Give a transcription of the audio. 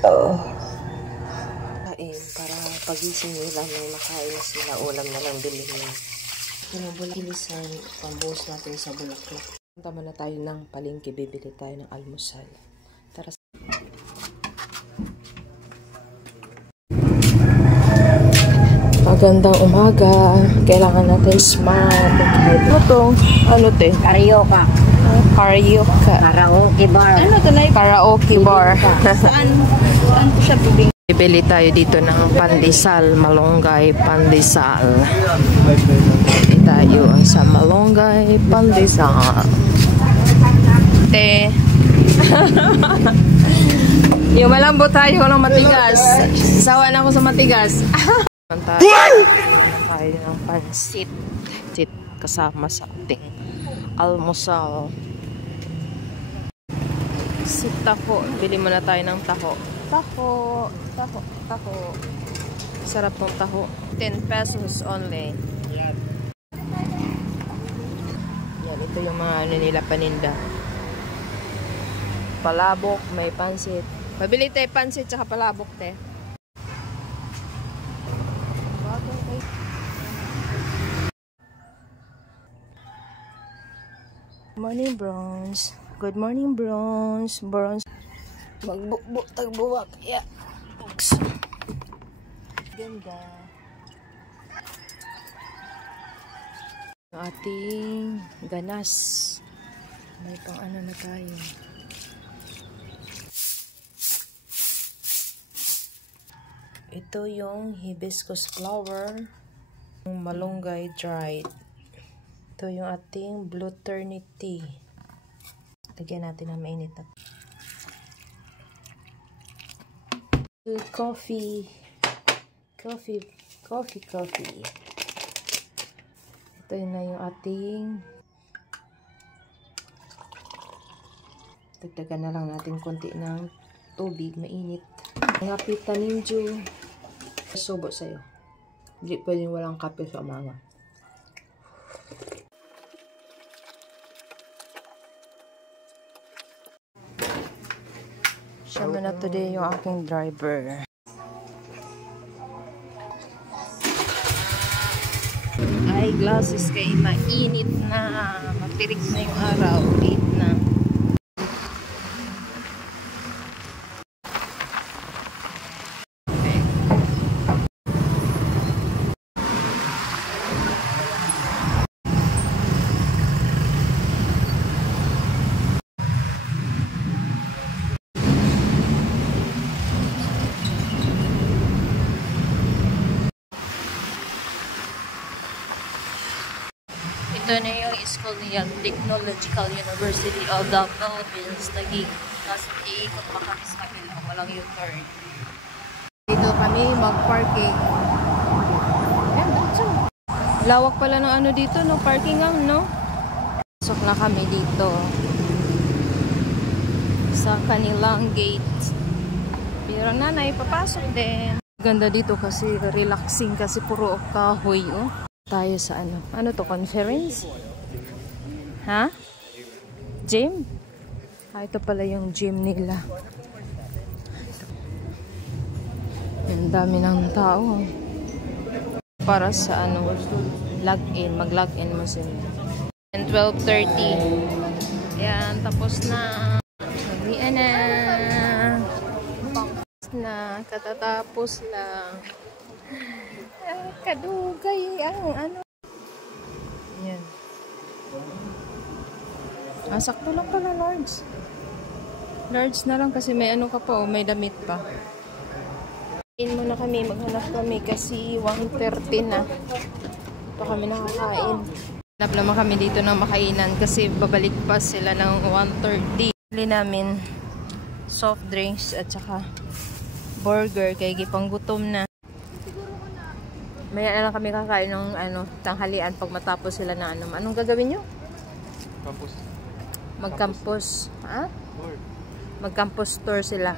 Kain para pagising nila may makain sila, ulam na lang bilhin. Yung bulakilisan, pambuhos natin sa bulaklak. Tama na tayo ng palengke, bibili tayo ng almusal. Tara. Magandang umaga. Kailangan natin smart. Ano to? Ano te? Karaoke. Karaoke. Karaoke bar. Ano to na? Karaoke bar. Saan po siya bibing? Bibili tayo dito ng pandesal, malunggay pandesal. Bibili tayo sa malunggay pandesal. Te. Yung malambot tayo ng matigas. Sawa na ako sa matigas. Tayo ng pansit. Pansit kasama sa ating almusal. Si taho. Bili muna tayo ng taho. Taho. Sarap ng taho. 10 pesos only. Yan, ito yung mga ano nila paninda. Palabok, may pansit. Pabili tayo pansit tsaka palabok, te. Morning, bronze. Good morning, bronze. Bronze. Magbukbuk, tagbuwak. Yeah. Books. Ganda. Ating ganas. May pang ano na tayo. Ito yung hibiscus flower. Yung malunggay dried. Ito yung ating blue turnip tea. Lagyan natin ng mainit na. Coffee. Ito yun na yung ating. Dagdagan na lang natin konti ng tubig, mainit. Mga pita ninju. Subo sa'yo. Hindi pwedeng walang kape sa umaga. Siya na today yung aking driver. Eyeglasses kay mainit na. Matirik na yung araw. Late na. Ito na yung school niya, Technological University of the Philippines. Naging kaso iikot pa kami sa kabila. Walang U-turn. Dito kami mag-parking. Lawak pala ng ano dito, no? Parking ang, no? Pasok na kami dito. Sa kanilang gate. Pero nanay, papasok din. Ganda dito kasi relaxing kasi puro kahoy, oh. Tayo sa ano. Ano to? Conference? Ha? Gym? Ah, ito pala yung gym nila. Ang dami ng tao. Para sa ano, log-in. Mag-log-in mo sila. And 12:30. Yan, tapos na. Sabihan na. Tapos na. Katatapos lang. Kadugay ang ano. Yan. Sakto lang pala, large. Large na lang kasi may ano ka pa, may damit pa. Kain muna kami, maghanap kami kasi 1:30 na. Ito kami nakakain. Hanap naman kami dito ng makainan kasi babalik pa sila ng 1:30. Bili namin soft drinks at saka burger kaya gipanggutom na. Maya na lang kami kakain ng ano, tanghalian pag matapos sila na ano. Anong gagawin nyo? Campus. Mag-campus. Ha? Mag-campus tour sila.